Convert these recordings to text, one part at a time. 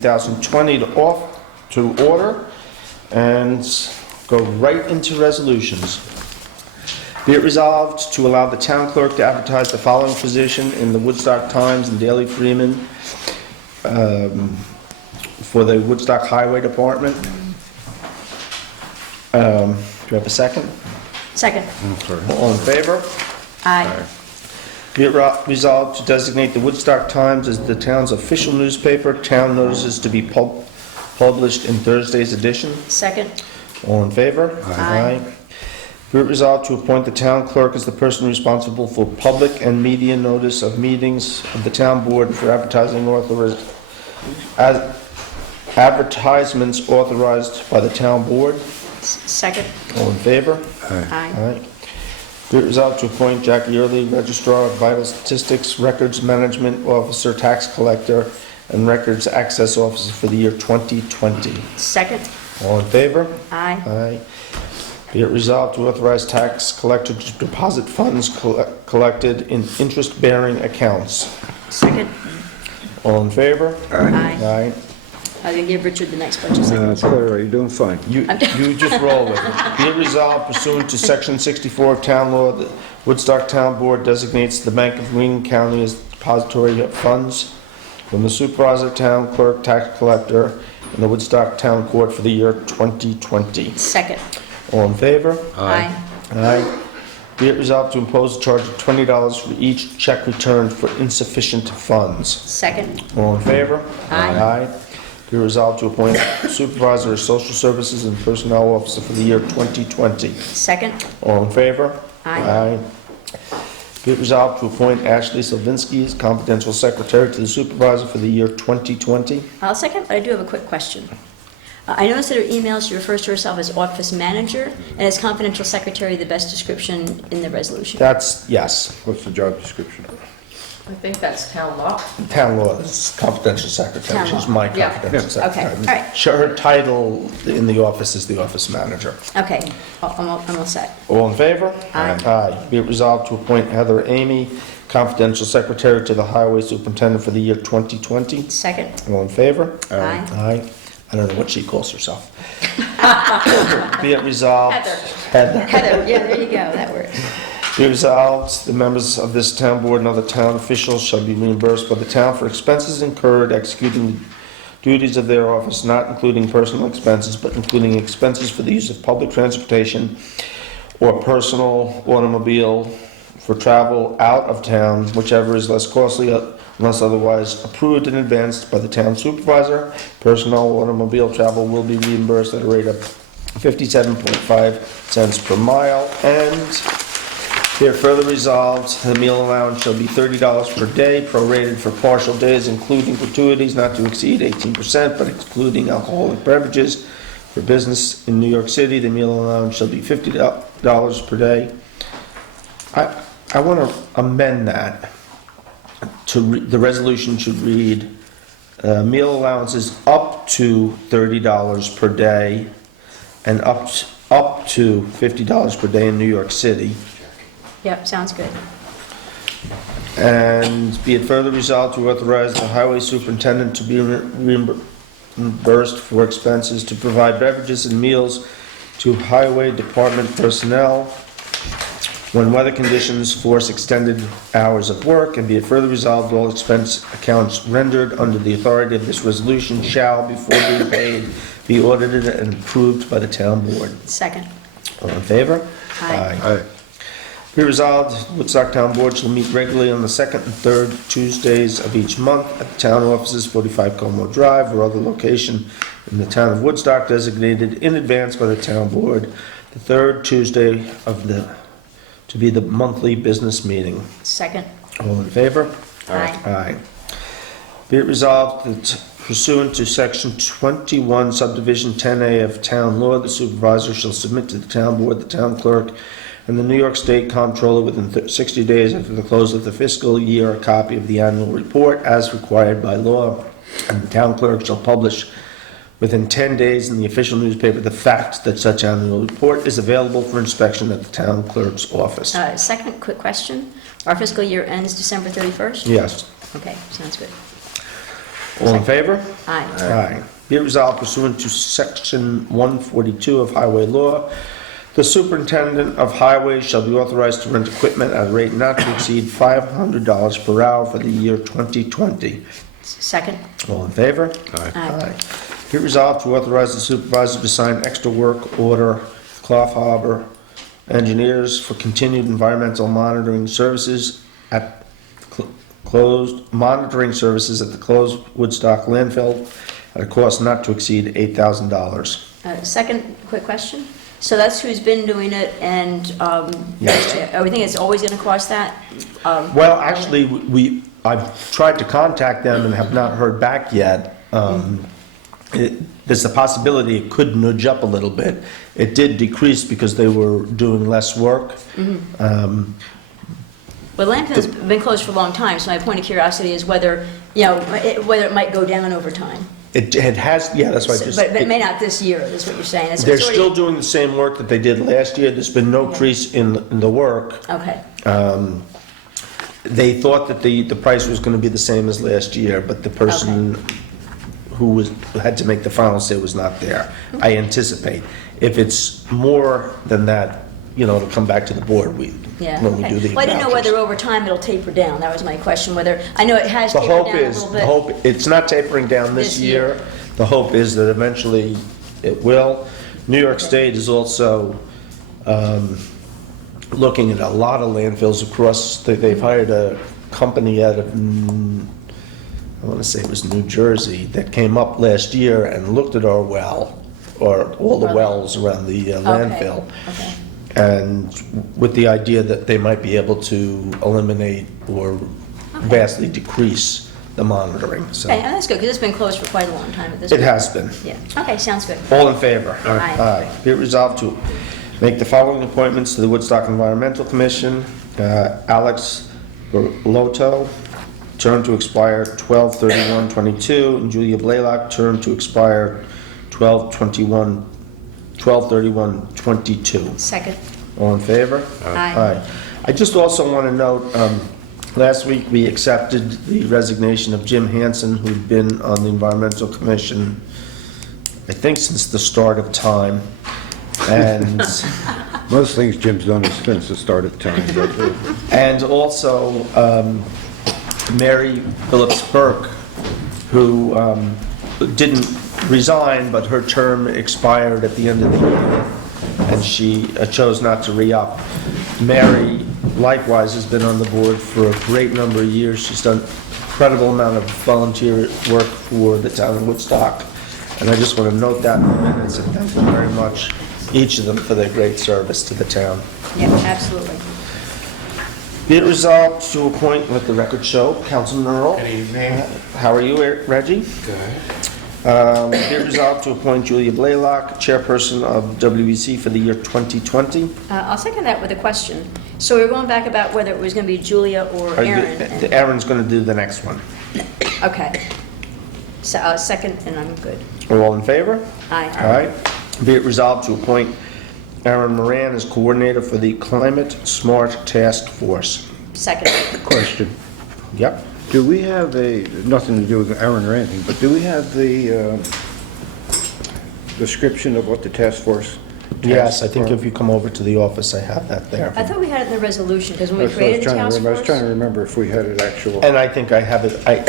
2020 to order and go right into resolutions. Be it resolved to allow the town clerk to advertise the following position in the Woodstock Times and Daily Freeman for the Woodstock Highway Department. Do you have a second? Second. All in favor? Aye. Be it resolved to designate the Woodstock Times as the town's official newspaper. Town notices to be published in Thursday's edition. Second. All in favor? Aye. Be it resolved to appoint the town clerk as the person responsible for public and media notice of meetings of the town board for advertisements authorized by the town board. Second. All in favor? Aye. Be it resolved to appoint Jackie Early, Registrar of Vital Statistics, Records Management Officer, Tax Collector, and Records Access Officer for the year 2020. Second. All in favor? Aye. Aye. Be it resolved to authorize tax collector to deposit funds collected in interest-bearing accounts. Second. All in favor? Aye. Aye. I'm gonna give Richard the next bunch of seconds. It's all right, you're doing fine. You just roll with it. Be it resolved pursuant to Section 64 of Town Law, the Woodstock Town Board designates the Bank of Greene County as depository of funds from the supervisor, town clerk, tax collector, and the Woodstock Town Court for the year 2020. Second. All in favor? Aye. Aye. Be it resolved to impose a charge of $20 for each check returned for insufficient funds. Second. All in favor? Aye. Aye. Be resolved to appoint supervisor of social services and personnel officer for the year 2020. Second. All in favor? Aye. Be it resolved to appoint Ashley Silvinsky as confidential secretary to the supervisor for the year 2020. I'll second, but I do have a quick question. I noticed that her email, she refers to herself as office manager and as confidential secretary, the best description in the resolution. That's, yes. What's the job description? I think that's town law. Town law is confidential secretary. Town She's law. my Yeah. confidential secretary. Okay, all right. Her title in the office is the office manager. Okay, I'm all set. All in favor? Aye. Aye. Be it resolved to appoint Heather Amy, confidential secretary to the highway superintendent for the year 2020. Second. All in favor? Aye. Aye. I don't know what she calls herself. Be it resolved. Heather. Heather, yeah, there you go, that works. Be it resolved, the members of this town board and other town officials shall be reimbursed by the town for expenses incurred executing the duties of their office, not including personal expenses, but including expenses for the use of public transportation or personal automobile for travel out of town, whichever is less costly unless otherwise approved in advance by the town supervisor. Personal automobile travel will be reimbursed at a rate of 57.5 cents per mile. And be it further resolved, the meal allowance shall be $30 per day, prorated for partial days, including gratuities not to exceed 18%, but excluding alcoholic beverages. For business in New York City, the meal allowance shall be $50 per day. I want to amend that to the resolution should read meal allowances up to $30 per day and up to $50 per day in New York City. Yep, sounds good. And be it further resolved to authorize the highway superintendent to be reimbursed for expenses to provide beverages and meals to highway department personnel when weather conditions force extended hours of work. And be it further resolved, all expense accounts rendered under the authority of this resolution shall, before being paid, be audited and approved by the town board. Second. All in favor? Aye. Aye. Be resolved, Woodstock Town Board shall meet regularly on the second and third Tuesdays of each month at the town offices, 45 Como Drive, or other location in the town of Woodstock designated in advance by the town board. The third Tuesday to be the monthly business meeting. Second. All in favor? Aye. Aye. Be it resolved that pursuant to Section 21, Subdivision 10A of Town Law, the supervisor shall submit to the town board, the town clerk, and the New York State Comptroller within 60 days after the close of the fiscal year a copy of the annual report as required by law, and the town clerk shall publish within 10 days in the official newspaper the fact that such annual report is available for inspection at the town clerk's office. Second quick question. Our fiscal year ends December 31st? Yes. Okay, sounds good. All in favor? Aye. Aye. Be it resolved pursuant to Section 142 of Highway Law, the superintendent of highways shall be authorized to rent equipment at a rate not to exceed $500 per hour for the year 2020. Second? All in favor? Aye. Be it resolved to authorize the supervisor to sign extra work order Clough Harbor Engineers for continued environmental monitoring services at monitoring services at the closed Woodstock landfill at a cost not to exceed $8,000. Second, quick question. So that's who's been doing it, and Yes. we think it's always going to cost that? Well, actually, I've tried to contact them and have not heard back yet. There's a possibility it could nudge up a little bit. It did decrease because they were doing less work. Well, landfill's been closed for a long time, so my point of curiosity is whether, whether it might go down over time. It has, yeah, that's why I just... But it may not this year, is what you're saying. It's They're already- still doing the same work that they did last year. There's been no increase in the work. Okay, They thought that the price was going to be the same as last year, but the person who had to make the final say was not there. I anticipate. If it's more than that, it'll come back to the board when we do the Well, I didn't know whether vouchers. over time it'll taper down. That was my question, whether, I know it has The tapered hope down a is, little bit. it's not tapering down this This year. year. The hope is that eventually it will. New York State is also looking at a lot of landfills across, they've hired a company out of, I want to say it was New Jersey, that came up last year and looked at our well, or all the wells around the landfill. Okay. And with the idea that they might be able to eliminate or vastly decrease the monitoring, so. Okay, and that's good, because it's been closed for quite a long time at this It point. has been. Yeah, okay, sounds good. All in favor? Aye. Be it resolved to make the following appointments to the Woodstock Environmental Commission. Alex Loto, term to expire 12/31/22, and Julia Blaylock, term to expire 12/31/22. Second. All in favor? Aye. I just also want to note, last week we accepted the resignation of Jim Hansen, who'd been on the Environmental Commission, I think since the start of time. And, Most things Jim's done is since the start of time. and also Mary Phillips Burke, who didn't resign, but her term expired at the end of the year, and she chose not to re-up. Mary, likewise, has been on the board for a great number of years. She's done an incredible amount of volunteer work for the town of Woodstock, and I just want to note that in the minutes and thank them very much, each of them, for their great service to the town. Yeah, absolutely. Be it resolved to appoint, let the record show, Councilman Earl. Good evening. How are you, Reggie? Good. Be it resolved to appoint Julia Blaylock, chairperson of WEC for the year 2020. I'll second that with a question. So we we're going back about whether it was going to be Julia or Aaron. Aaron's going to do the next one. Okay. So second, and I'm good. Are all in favor? Aye. All right. Be it resolved to appoint Aaron Moran as coordinator for the Climate Smart Task Force. Second. Question. Yep. Do we have nothing to do with Aaron or anything, but do we have the description of what the task force? Yes, I think if you come over to the office, I have that there. I thought we had it in the resolution, because when we That's what I was created the trying to task remember. I was trying to force. remember if we had it actual. And I think I have it, I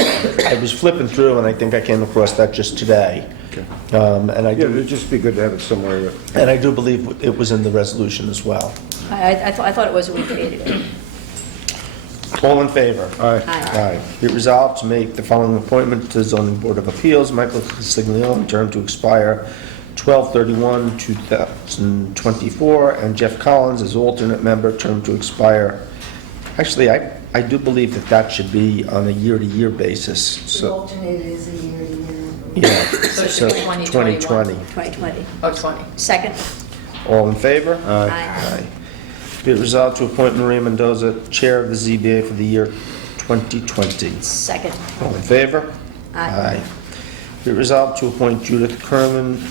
was flipping through and I think I came across that just today. Okay. And I Yeah, do, it'd just be good to have it somewhere. and I do believe it was in the resolution as well. I thought it was when we created it. All in favor? Aye. Aye. Be it resolved to make the following appointment to the zoning board of appeals. Michael Castiglione, term to expire 12/31/2024, and Jeff Collins as alternate member, term to expire. Actually, I do believe that should be on a year-to-year basis, The so, alternate is a year-to-year. yeah. So it should be 2020. 2020. Oh, 20. Second. All in favor? Aye. Aye. Be it resolved to appoint Maria Mendoza, chair of the ZBA for the year 2020. Second. All in favor? Aye. Be it resolved to appoint Judith Kerman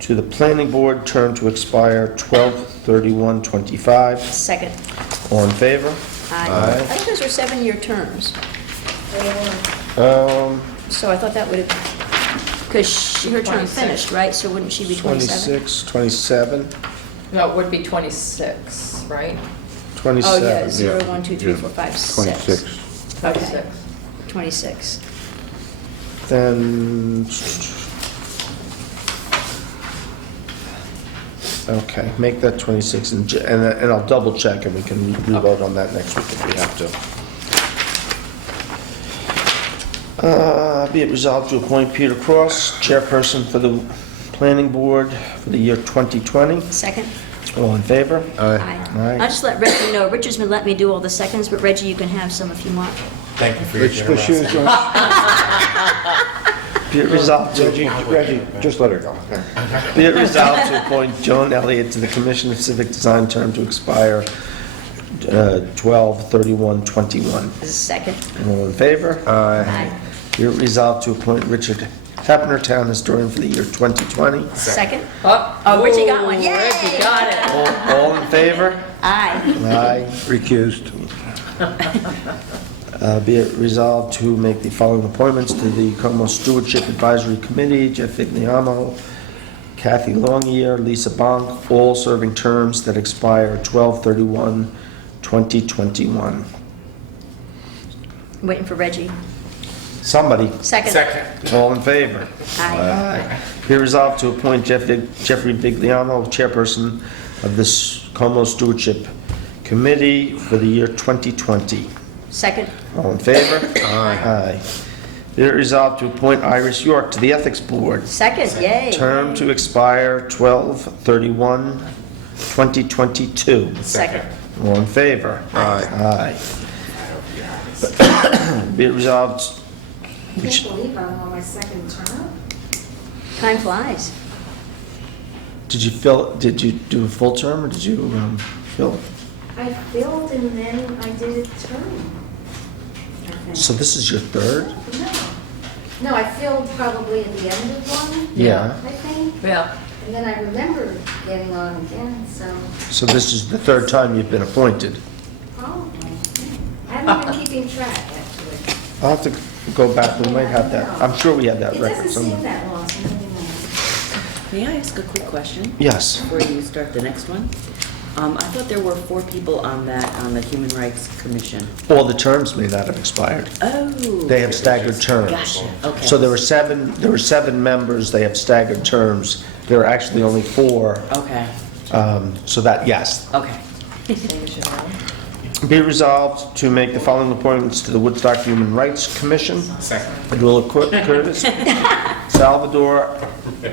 to the planning board, term to expire 12/31/25. Second. All in favor? Aye. I think those are 7-year terms. So I thought that would have, because her term 26. finished, right? So wouldn't she be 27? 26, 27, No, it would be 26, right? 27. Oh, yeah, yeah, 0, 1, 2, 3, yeah. 4, 5, 6. 26. 26. 26. Then, okay, make that 26, and I'll double check, and we can re-vote on that next week if we have to. Be it resolved to appoint Peter Cross, chairperson for the planning board for the year 2020. Second? All in favor? Aye. Aye. I'll just let Reggie know. Richard's been letting me do all the seconds, but Reggie, you can have some if you want. Thank you for your Which shoes generosity. Be it resolved to Reggie, just let her go. Be it resolved to appoint Joan Elliott to the Commission of Civic Design, term to expire 12/31/21. Second? All in favor? Aye. Be it resolved to appoint Richard Hepner, Town Historian for the year 2020. Second? Oh, Richie got one. Yay! Reggie got it. All in favor? Aye. Aye. Recused. Be it resolved to make the following appointments to the Como Stewardship Advisory Committee: Jeff Vigliano, Kathy Longier, Lisa Bonk, all serving terms that expire 12/31/2021. Waiting for Reggie. Somebody, Second? Second. all in favor? Aye. Be resolved to appoint Jeffrey Vigliano, chairperson of this Como Stewardship Committee for the year 2020. Second? All in favor? Aye. Be it resolved to appoint Iris York to the Ethics Board, Second, yay. term to expire 12/31/2022. Second. All in favor? Aye. Aye. Be it resolved, I can't believe I'm on my second term. Time flies. did you do a full term, or did you fill? I filled and then I did a term. I think. So this is your third? No, I filled probably at the end of one, Yeah. I think. Yeah. And then I remember getting on again, so So this is the third time you've been appointed. probably. I haven't been keeping track, actually. I'll have to go back, we might have that, I'm sure we have that It record doesn't seem somewhere. that long, so maybe not. May I ask a quick question Yes, before you start the next one? I thought there were 4 people on the Human Rights Commission. all the terms may not have expired. Oh. They have staggered terms. Gotcha, okay. So there were seven members, they have staggered terms. There are actually only 4, Okay, so that, yes. okay. Be resolved to make the following appointments to the Woodstock Human Rights Commission. Second. Adula Curtis, Salvador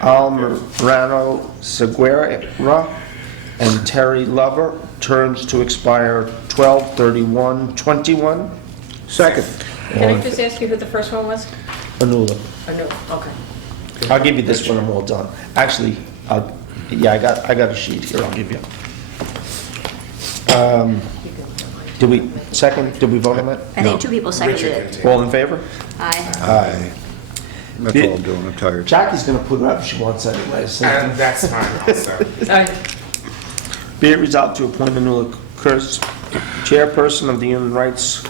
Almirano Seguera, and Terry Lover, terms to expire 12/31/21. Second. Can I just ask you who the first one was? Anula. Oh, no, okay. I'll give you this when I'm all done. Actually, yeah, I got a sheet here, I'll give you. Did we vote on that? I think 2 people seconded it. All in favor? Aye. Aye. That's all I'm doing, I'm tired. Jackie's gonna put it up if she wants anyway, so. And that's fine also. Be it resolved to appoint Anula Curtis, chairperson of the Human Rights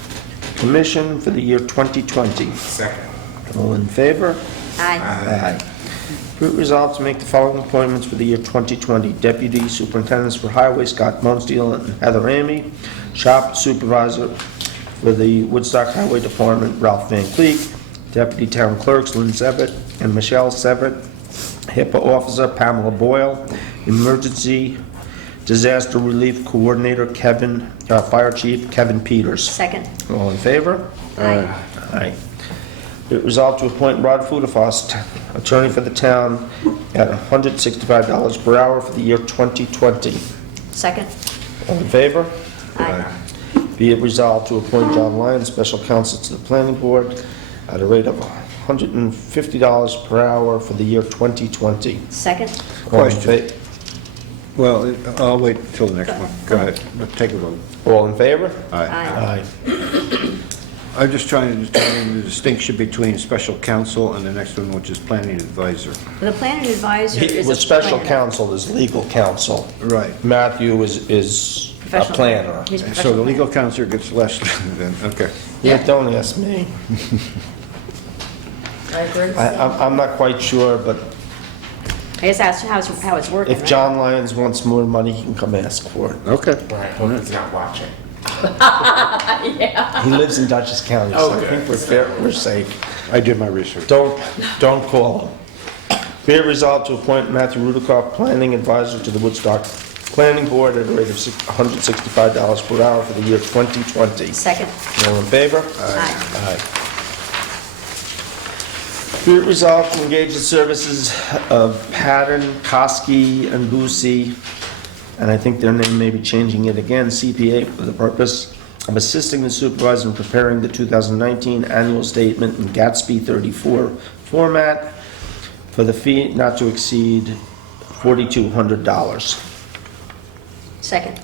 Commission for the year 2020. Second. All in favor? Aye. Aye. Be it resolved to make the following appointments for the year 2020. Deputy Superintendents for Highway Scott Monstein and Heather Ramey. Shop Supervisor for the Woodstock Highway Department Ralph Van Cleek. Deputy Town Clerks Lynn Sevitt and Michelle Sevitt. HIPAA Officer Pamela Boyle. Emergency Disaster Relief Coordinator Fire Chief Kevin Peters. Second? All in favor? Aye. Aye. Be it resolved to appoint Rod Fudafoss, attorney for the town, at $165 per hour for the year 2020. Second? All in favor? Aye. Be it resolved to appoint John Lyon, special counsel to the planning board, at a rate of $150 per hour for the year 2020. Second? All in Question. fa- Well, I'll wait till the next one. Go ahead, take a vote. All in favor? Aye. Aye. I'm just trying to determine the distinction between special counsel and the next one, which is planning advisor. The planning advisor is a With special planner. counsel is legal counsel. Right. Matthew is a Professional planner. He's a So the professional legal planner. counsel gets less than, okay. Yeah, don't ask me. I agree. I'm not quite sure, but I guess that's how it's working, if right? John Lyons wants more money, he can come ask for it. Okay. Right, hope he's not watching. He lives in Dutchess County, so I Okay. think we're safe. I did my research. Don't call him. Be it resolved to appoint Matthew Rudokoff, Planning Advisor to the Woodstock Planning Board at a rate of $165 per hour for the year 2020. Second. All in favor? Aye. Aye. Be it resolved to engage the services of Patton, Koski, and Goosey, and I think their name may be changing it again, CPA, for the purpose of assisting the supervisor in preparing the 2019 annual statement in Gatsby 34 format for the fee not to exceed $4,200. Second.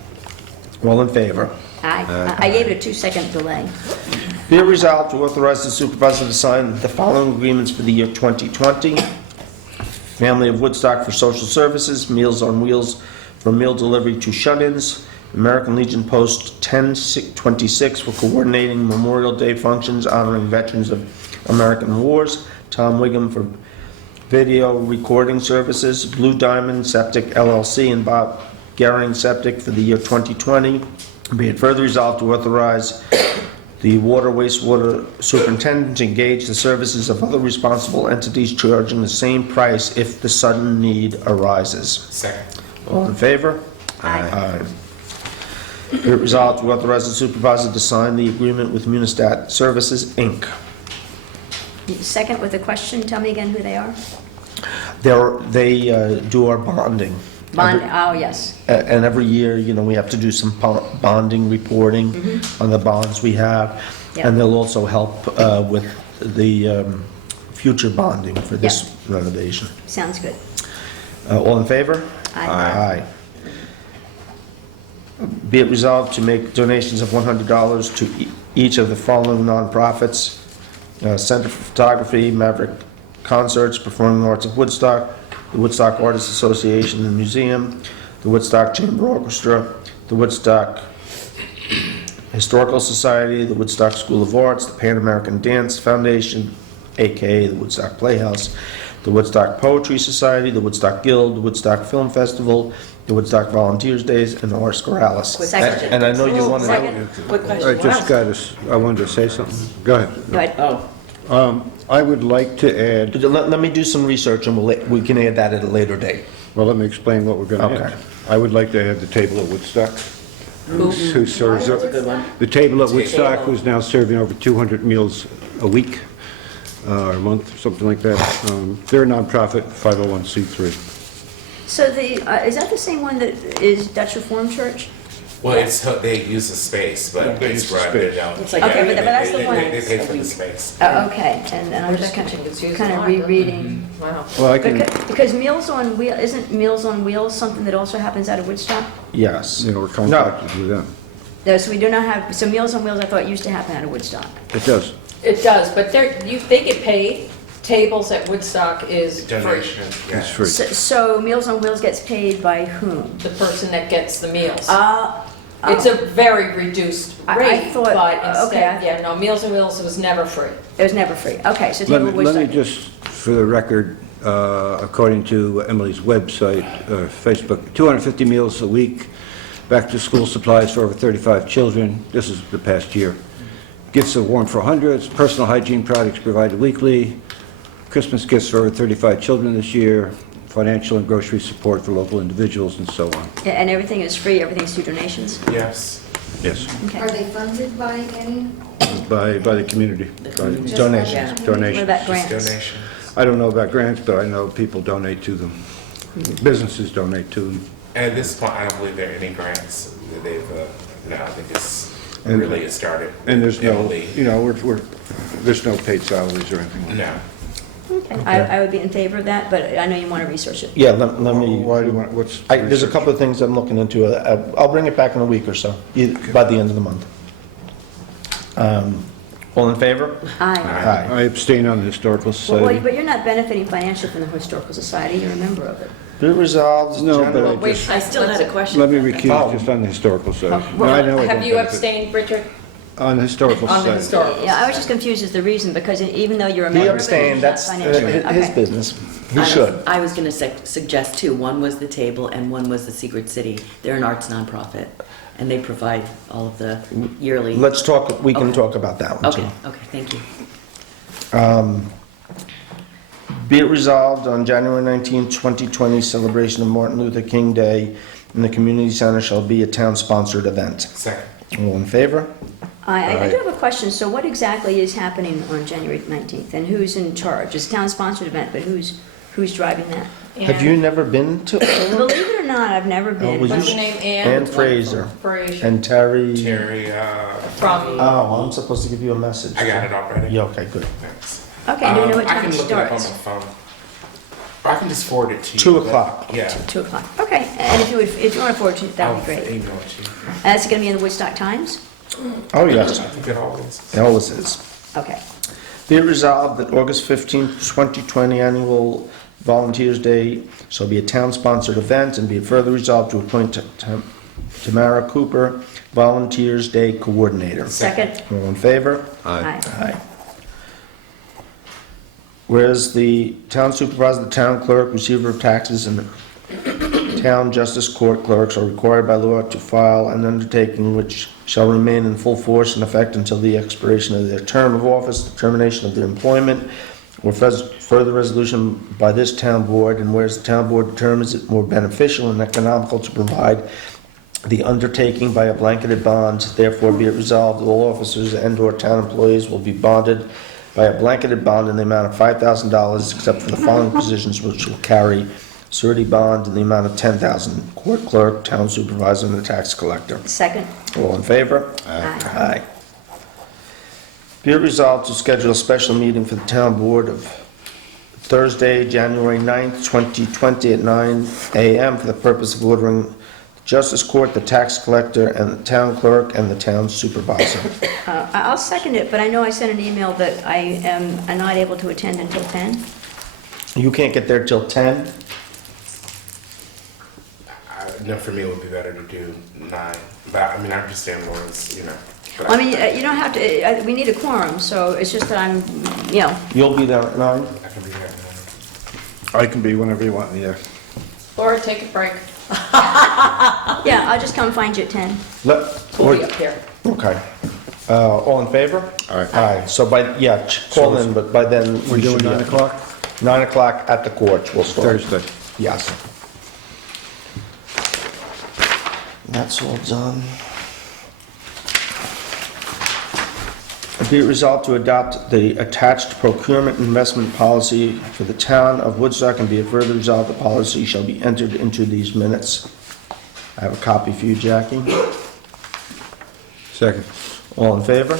All in favor? Aye. I gave it a 2-second delay. Be it resolved to authorize the supervisor to sign the following agreements for the year 2020. Family of Woodstock for social services, Meals on Wheels for meal delivery to shut-ins, American Legion Post 1026 for coordinating Memorial Day functions honoring veterans of American wars, Tom Wiggum for video recording services, Blue Diamond Septic LLC and Bob Gehring Septic for the year 2020. Be it further resolved to authorize the water wastewater superintendent to engage the services of other responsible entities charging the same price if the sudden need arises. Second. All in favor? Aye. Be it resolved to authorize the supervisor to sign the agreement with Munistat Services, Inc. Second with a question, tell me again who they are? They do our bonding. Bond, oh, yes. And every year, we have to do some bonding reporting on the bonds we have. Yeah. And they'll also help with the future bonding for this renovation. Sounds good. All in favor? Aye. Aye. Be it resolved to make donations of $100 to each of the following nonprofits: Center for Photography, Maverick Concerts, Performing Arts of Woodstock, the Woodstock Artists Association and Museum, the Woodstock Chamber Orchestra, the Woodstock Historical Society, the Woodstock School of Arts, the Pan American Dance Foundation, aka the Woodstock Playhouse, the Woodstock Poetry Society, the Woodstock Guild, the Woodstock Film Festival, the Woodstock Volunteers Days, and Ars Corrales. Second. And I know you want to know. Second. Quick question. I wanted to say something. Go ahead. Go ahead. Oh, I would like to add, Let me do some research and we can add that at a later date. well, let me explain what we're going to Okay. add. I would like to add the table at Woodstock, who serves, that's a good one. the table at Woodstock, who's now serving over 200 meals a week, or a month, something like that. They're a nonprofit, 501c3. So is that the same one that is Dutch Reformed Church? Well, they use the space, but Yeah. it's They use the right, they space. don't. It's like Okay, but that's the They one- pay for the space. Okay, and I'm just kind It's used of a lot, rereading. Wow. Well, I can, Because Meals on Wheels, isn't Meals on Wheels something that also happens out of Woodstock? Yes. we're contracted with them. No, so we do not have, so Meals on Wheels I thought used to happen out of Woodstock. It does. It does, but they get paid. Tables at Woodstock is free. Donation, yeah. It's free. So Meals on Wheels gets paid by whom? The person that gets the meals. Oh. It's a very reduced I rate, thought- but okay. instead, yeah, no, Meals on Wheels was never free. It was never free. Okay, so Let Table me, of let me Woodstock. just, for the record, according to Emily's website, Facebook, 250 meals a week, back-to-school supplies for over 35 children. This is the past year. Gifts of warm for hundreds, personal hygiene products provided weekly, Christmas gifts for over 35 children this year, financial and grocery support for local individuals, and so on. Yeah, and everything is free, everything's through donations? Yes. Yes, Are Okay. they funded by any? by the community. community. Just Donations. by the What Donations. about Just grants? donations. I don't know about grants, but I know people donate to them. Businesses donate to them. At this point, I don't believe there are any grants that they've, no, I think it's And- really it started. And there's no, Emily. there's no paid salaries or anything like that. No. Okay, I would be in favor of that, but I know you want to research it. Yeah, let me, Why do you want, what's? there's a couple of things I'm looking into. I'll bring it back in a week or so, by the end of the month. All in favor? Aye. Aye. I abstain on the Historical Well, Society. but you're not benefiting financially from the Historical Society, you're a member of it. Be it resolved. No, General- but I Wait, just, I still had a question. let me about that. recuse just on the Historical Society. well, No, I know I Have don't you benefit. abstained, Richard? On the historical On the society. historical. Yeah, I was just confused as the reason, because even though you're a He member of it, abstained, you're not that's financially. his Okay. business. He should. I was going to suggest two. One was the table and one was the Secret City. They're an arts nonprofit and they provide all of the yearly. Let's talk, we can Okay. talk about that one too. Okay, thank you. Be it resolved on January 19, 2020, celebration of Martin Luther King Day in the community center shall be a town-sponsored event. Second. All in favor? I do have a question. So what exactly is happening on January 19th, and who's in charge? It's a town-sponsored event, but who's driving that? Have you never been to? Believe it or not, I've never been. well, What's you your name, Ann Ann? Fraser. Fraser. And Terry? Terry, From, Oh, I'm supposed to give you a message. I got it already. Yeah, okay, good. Thanks. Okay, do you know what I time can it look it up on my starts? phone. Or I can just forward it to you. 2 but- o'clock. Yeah. 2 o'clock. Okay, and if you want to forward it, that would be I'll great. email it to you. That's going to be in the Woodstock Times? Oh, yes, I think it always. it always is. Okay. Be it resolved that August 15th, 2020 annual Volunteers Day shall be a town-sponsored event, and be it further resolved to appoint Tamara Cooper, Volunteers Day Coordinator. Second? All in favor? Aye. Aye. Whereas the town supervisor, the town clerk, receiver of taxes, and the town justice court clerks are required by law to file an undertaking which shall remain in full force and effect until the expiration of their term of office, the termination of their employment, or further resolution by this town board, and whereas the town board determines it more beneficial and economical to provide the undertaking by a blanketed bond, therefore be it resolved that all officers and/or town employees will be bonded by a blanketed bond in the amount of $5,000, except for the following positions which will carry surety bond in the amount of $10,000: court clerk, town supervisor, and the tax collector. Second? All in favor? Aye. Aye. Be it resolved to schedule a special meeting for the town board of Thursday, January 9th, 2020 at 9 a.m. for the purpose of ordering the justice court, the tax collector, and the town clerk, and the town supervisor. I'll second it, but I know I sent an email that I am not able to attend until 10. You can't get there till 10? No, for me, it would be better to do 9. But I mean, I understand Lauren's, you know. but I mean, you don't have to, we need a quorum, so it's just that I'm, you know, You'll be there at 9? I can be there at 9. I can be whenever you want me there. Laura, take a break. yeah, I'll just come find you at 10. We'll be up here. Okay. All in favor? Aye. Aye. So call in, but by then We're we doing should be 9 up. o'clock? 9 o'clock at the court, we'll start. Thursday. Yes. That's all done. Be it resolved to adopt the attached procurement investment policy for the town of Woodstock, and be it further resolved the policy shall be entered into these minutes. I have a copy for you, Jackie. Second. All in favor?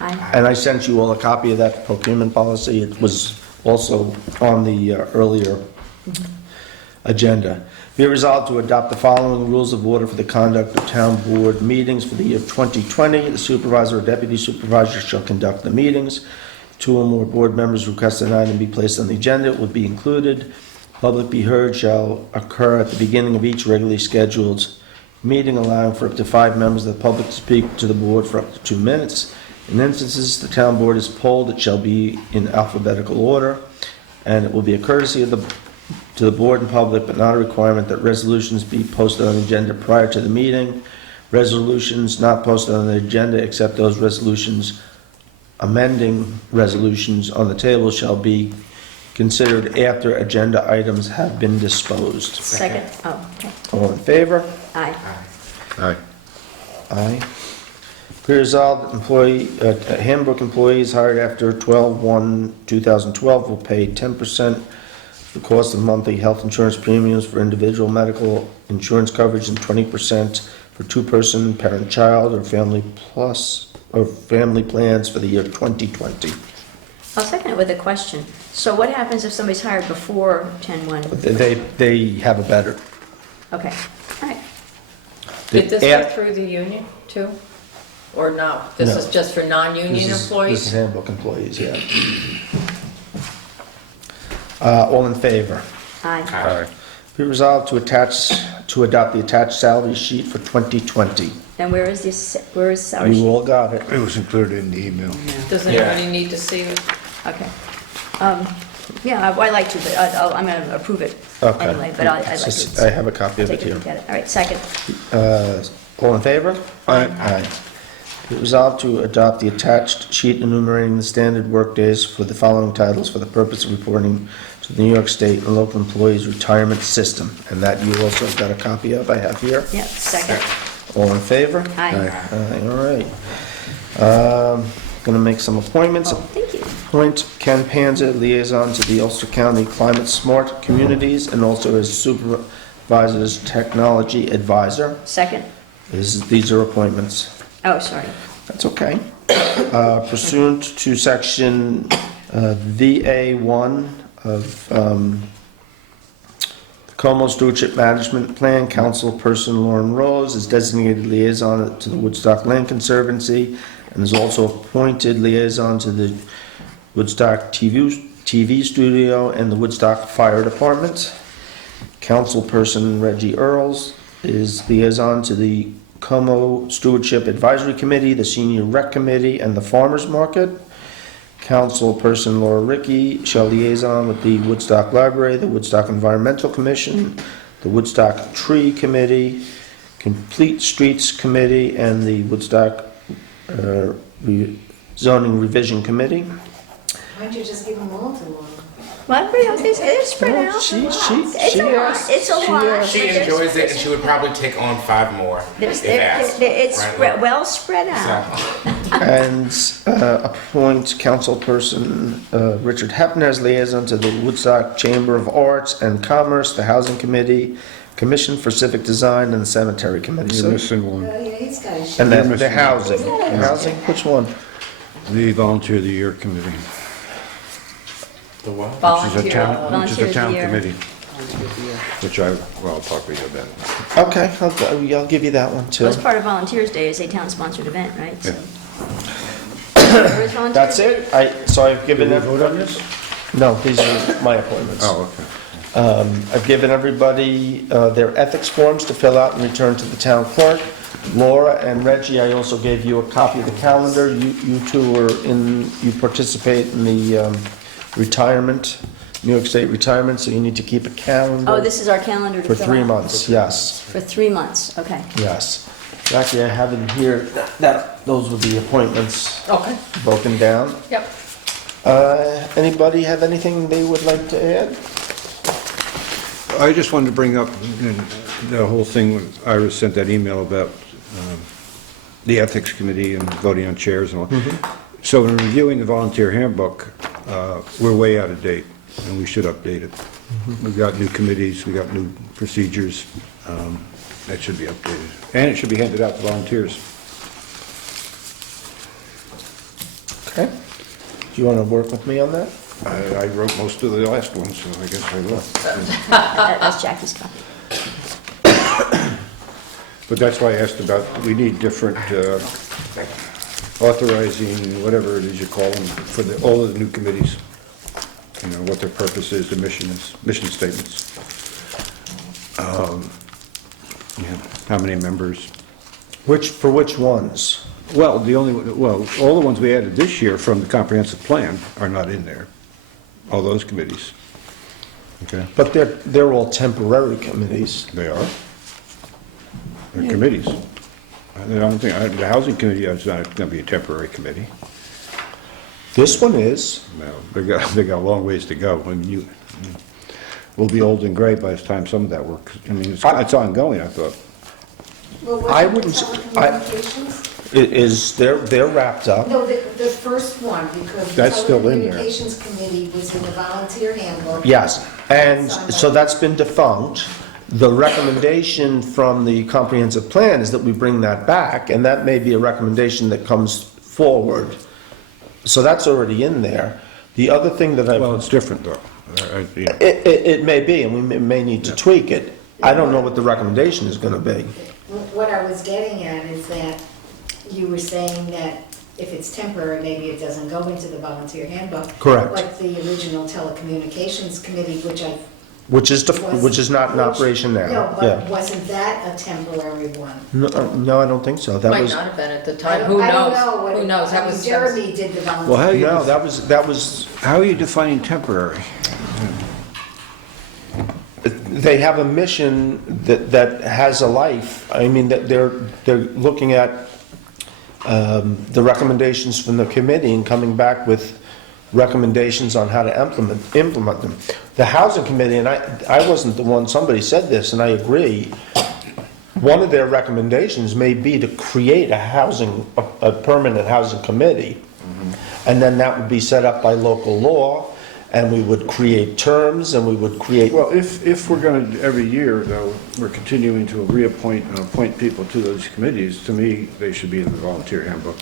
Aye. And I sent you all a copy of that procurement policy. It was also on the earlier agenda. Be it resolved to adopt the following rules of order for the conduct of town board meetings for the year 2020. The supervisor or deputy supervisor shall conduct the meetings. 2 or more board members request an item be placed on the agenda, it would be included. Public be heard shall occur at the beginning of each regularly scheduled meeting, allowing for up to 5 members of the public to speak to the board for up to 2 minutes. In instances the town board is polled, it shall be in alphabetical order, and it will be a courtesy to the board and public, but not a requirement that resolutions be posted on the agenda prior to the meeting. Resolutions not posted on the agenda, except those resolutions amending resolutions on the table, shall be considered after agenda items have been disposed. Second? Oh, okay. All in favor? Aye. Aye. Aye. Be resolved, handbook employees hired after 12/1/2012 will pay 10% the cost of monthly health insurance premiums for individual medical insurance coverage, and 20% for 2-person, parent-child, or family plans for the year 2020. I'll second it with a question. So what happens if somebody's hired before 10/1? They have a better. Okay, all right. Did this Yeah. go through the union too? Or no? This No. is just for non-union This is employees? handbook employees, yeah. All in favor? Aye. Aye. Be resolved to adopt the attached salary sheet for 2020. And where is salary You sheet? all got it. It was included in the email. Does Yeah. anybody need to see it? Okay. Yeah, I like to, but I'm going to approve it Okay. anyway, but I'd like to. I have a copy of it Take a here. look at it. All right, second. All in favor? Aye. Be it resolved to adopt the attached sheet enumerating the standard workdays for the following titles for the purpose of reporting to the New York State and local employees retirement system. And that you also got a copy of, I have here. Yeah, second. All in favor? Aye. Aye, all right. Gonna make some appointments. Thank you. Appoint Ken Panza, liaison to the Ulster County Climate Smart Communities, and also as supervisor's technology advisor. Second. These are appointments. Oh, sorry. That's okay. Pursuant to section VA1 of the Como Stewardship Management Plan, councilperson Lauren Rose is designated liaison to the Woodstock Land Conservancy and is also appointed liaison to the Woodstock TV studio and the Woodstock Fire Department. Councilperson Reggie Earls is liaison to the Como Stewardship Advisory Committee, the Senior Rec Committee, and the Farmers Market. Councilperson Laura Rickey shall liaison with the Woodstock Library, the Woodstock Environmental Commission, the Woodstock Tree Committee, Complete Streets Committee, and the Woodstock Zoning Revision Committee. Why don't you just give them all to Laura? Well, everybody else is spread Well, out. she It's a lot. asked. It's a lot. She enjoys it, and she would probably take on 5 more if asked. It's right, spread, Laura? well spread out. So, And appoint councilperson Richard Hepner as liaison to the Woodstock Chamber of Arts and Commerce, the Housing Committee, Commission for Civic Design, and the Cemetery Committee. You're So- missing one. Oh, yeah, he's got a sheet. And then You're the missing- housing. Housing, which one? The Volunteer of the Year Committee, the what? which is a Volunteer. town, which is Volunteer a of town the Year. committee, which I'll talk with you about. Okay, I'll give you that one too. Well, it's part of Volunteers Day, it's a town-sponsored event, right? So- Yeah. Where is Volunteers That's Day? it? So I've given Did we vote on everybody... No, these are my appointments. Oh, okay. I've given everybody their ethics forms to fill out and return to the town clerk. Laura and Reggie, I also gave you a copy of the calendar. You two you participate in the retirement, New York State retirement, so you need to keep a calendar. Oh, this is our calendar to For fill 3 out? months, yes, For 3 months, okay. yes. Actually, I have in here, those were the appointments Okay. broken down. Yep. Anybody have anything they would like to add? I just wanted to bring up the whole thing when Iris sent that email about the Ethics Committee and voting on chairs and all. So in reviewing the volunteer handbook, we're way out of date, and we should update it. We've got new committees, we've got new procedures, that should be updated. And it should be handed out to volunteers. Okay. Do you want to work with me on that? I wrote most of the last one, so I guess I will. That's Jackie's copy. But that's why I asked about, we need different authorizing, whatever it is you call them, for all of the new committees. You know, what their purpose is, the mission statements. Yeah, how many members? For which ones? Well, all the ones we added this year from the comprehensive plan are not in there, all those committees. Okay. But they're all temporary committees. They are. They're committees. I don't think, the housing committee is not going to be a temporary committee. This one is. No, they got a long ways to go. I mean, we'll be old and gray by the time some of that work, I mean, it's ongoing, I thought. Well, I wasn't wouldn't s- I- telecommunications? They're wrapped up. No, the first one, because the That's still in there. telecommunications committee was in the volunteer handbook. Yes, and so that's been defunct. The recommendation from the comprehensive plan is that we bring that back, and that may be a recommendation that comes forward. So that's already in there. The other thing that Well, I've, it's different, though. Yeah. it may be, and we may need to tweak it. I don't know what the recommendation is gonna be. What I was getting at is that you were saying that if it's temporary, maybe it doesn't go into the volunteer handbook. Correct. Like the original telecommunications committee, which I Which is not in operation now. No, Yeah. but wasn't that a temporary one? No, I don't think so. That Might was, not have been at the I time, don't- who I don't knows? know what Who it- knows, I that mean, was. Jeremy did the volunteer. Well, how do you, no, that was, how are you defining temporary? they have a mission that has a life. I mean, that they're looking at the recommendations from the committee and coming back with recommendations on how to implement them. The housing committee, and I wasn't the one, somebody said this, and I agree. One of their recommendations may be to create a permanent housing committee. And then that would be set up by local law, and we would create terms, and we would create, Well, if we're going to, every year, though, we're continuing to reappoint and appoint people to those committees, to me, they should be in the volunteer handbook.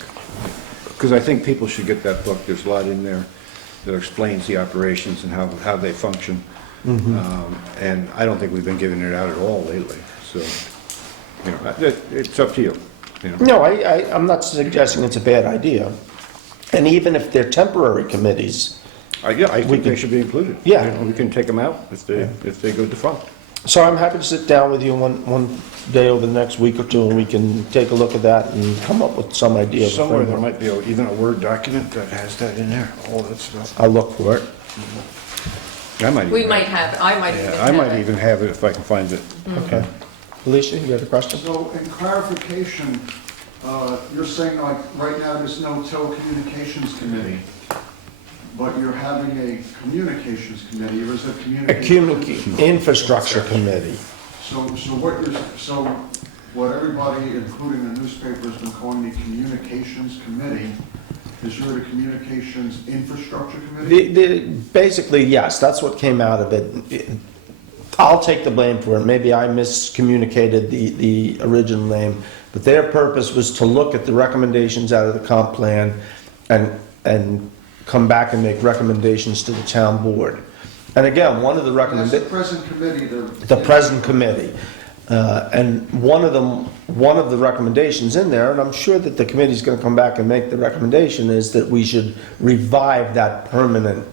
Because I think people should get that book. There's a lot in there that explains the operations and how they function. And I don't think we've been giving it out at all lately, so, you know, it's up to you, you know. no, I'm not suggesting it's a bad idea. And even if they're temporary committees, Yeah, I think they can- should be included. Yeah. You know, we can take them out if they go defunct. so I'm happy to sit down with you one day over the next week or two, and we can take a look at that and come up with some idea of a Somewhere there framework. might be even a Word document that has that in there, all that stuff. I'll look for it. I might We even might have, I might even Yeah, have I might it. even have it if I can find it. Okay. Alicia, you got a question? So in clarification, you're saying like, right now, there's no telecommunications committee, but you're having a communications committee, or is it A communications? infrastructure committee. So what everybody, including the newspaper, has been calling the communications committee, is you're the communications infrastructure committee? Basically, yes, that's what came out of it. I'll take the blame for it. Maybe I miscommunicated the original name, but their purpose was to look at the recommendations out of the comp plan and come back and make recommendations to the town board. And again, one of the That's the recommendations, present committee, the present committee. And one of the recommendations in there, and I'm sure that the committee's gonna come back and make the recommendation, is that we should revive that permanent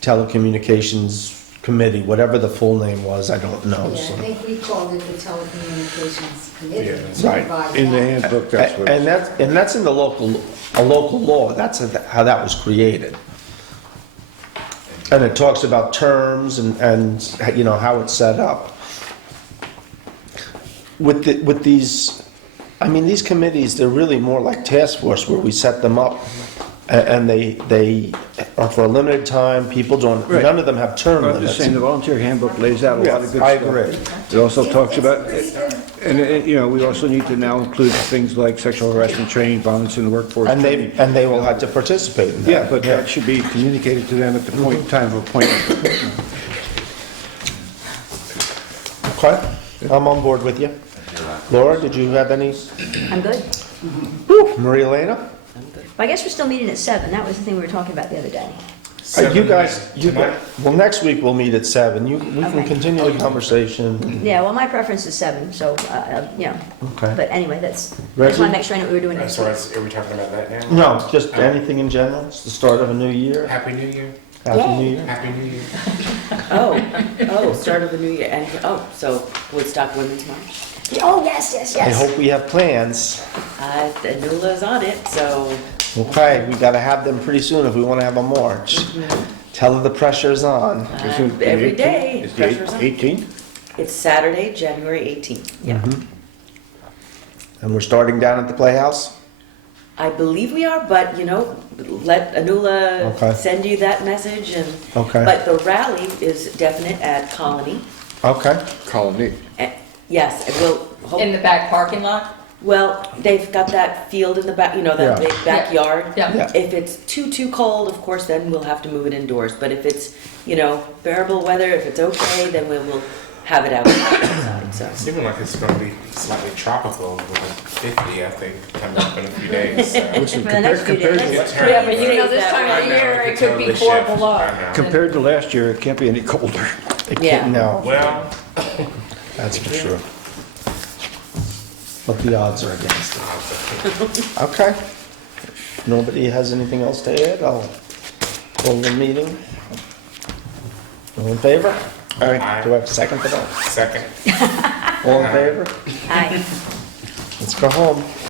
telecommunications committee, whatever the full name was, I don't know. Yeah, I so. think we called it the telecommunications committee. Yeah, to right. provide In the that. handbook, that's what And it's... that's in a local law, that's how that was created. And it talks about terms and you know, how it's set up. With these, I mean, these committees, they're really more like task force where we set them up and they are for a limited time, people don't, Right. none of them have term I'm just saying, limits. the volunteer handbook lays out a lot of good I stuff. agree. It also talks about, and, you know, we also need to now include things like sexual harassment training, violence in the workforce. And training. they will have to participate in that. Yeah, but that should be communicated to them at the point, time of appointment. Okay, I'm on board with you. Laura, did you have any? I'm good. Maria Elena? But I guess we're still meeting at 7. That was the thing we were talking about the other day. You guys, Tonight? well, next week we'll meet at 7. We can Okay. continue the conversation. Yeah, well, my preference is 7, so, you know. Okay. But anyway, I just Reggie? want to make sure I know what we're doing As next far week. as, are we talking about that now? No, just anything in general. It's the start of a new year. Happy New Year. Happy Yay. New Year. Happy New Year. Start of the new year, and, so Woodstock Women's March. Oh, yes, yes, I yes. hope we have plans. Anula's on it, so, Okay, we gotta have them pretty soon if we wanna have a march. Tell her the pressure's on. Isn't it the every 18th? day, Is the pressure's on. 18th? It's Saturday, January 18th, yeah. And we're starting down at the Playhouse? I believe we are, but, you know, let Anula Okay. send you that message and, Okay. but the rally is definite at Colony. Okay. Colony. Yes, and we'll, hope- In the back parking lot? well, they've got that field in the back, you know, that Yeah. big backyard. Yeah. Yeah. If it's too cold, of course, then we'll have to move it indoors, but if it's, you know, bearable weather, if it's okay, then we will have it outside, so. It's even like it's going to be slightly tropical with a 50, I think, coming up in a few days. So. Listen, For the next few compared days. to, It's terrible. Yeah, but you know, this That time way. of the year, it could be totally 4 shift. below. I know. compared to last year, it can't be any colder. It Yeah. can't, no, Well, that's for sure. But the odds are against it. Okay. If nobody has anything else to add, I'll close the meeting. All in favor? All right, do I have a second for that? Second. All in favor? Aye. Let's go home.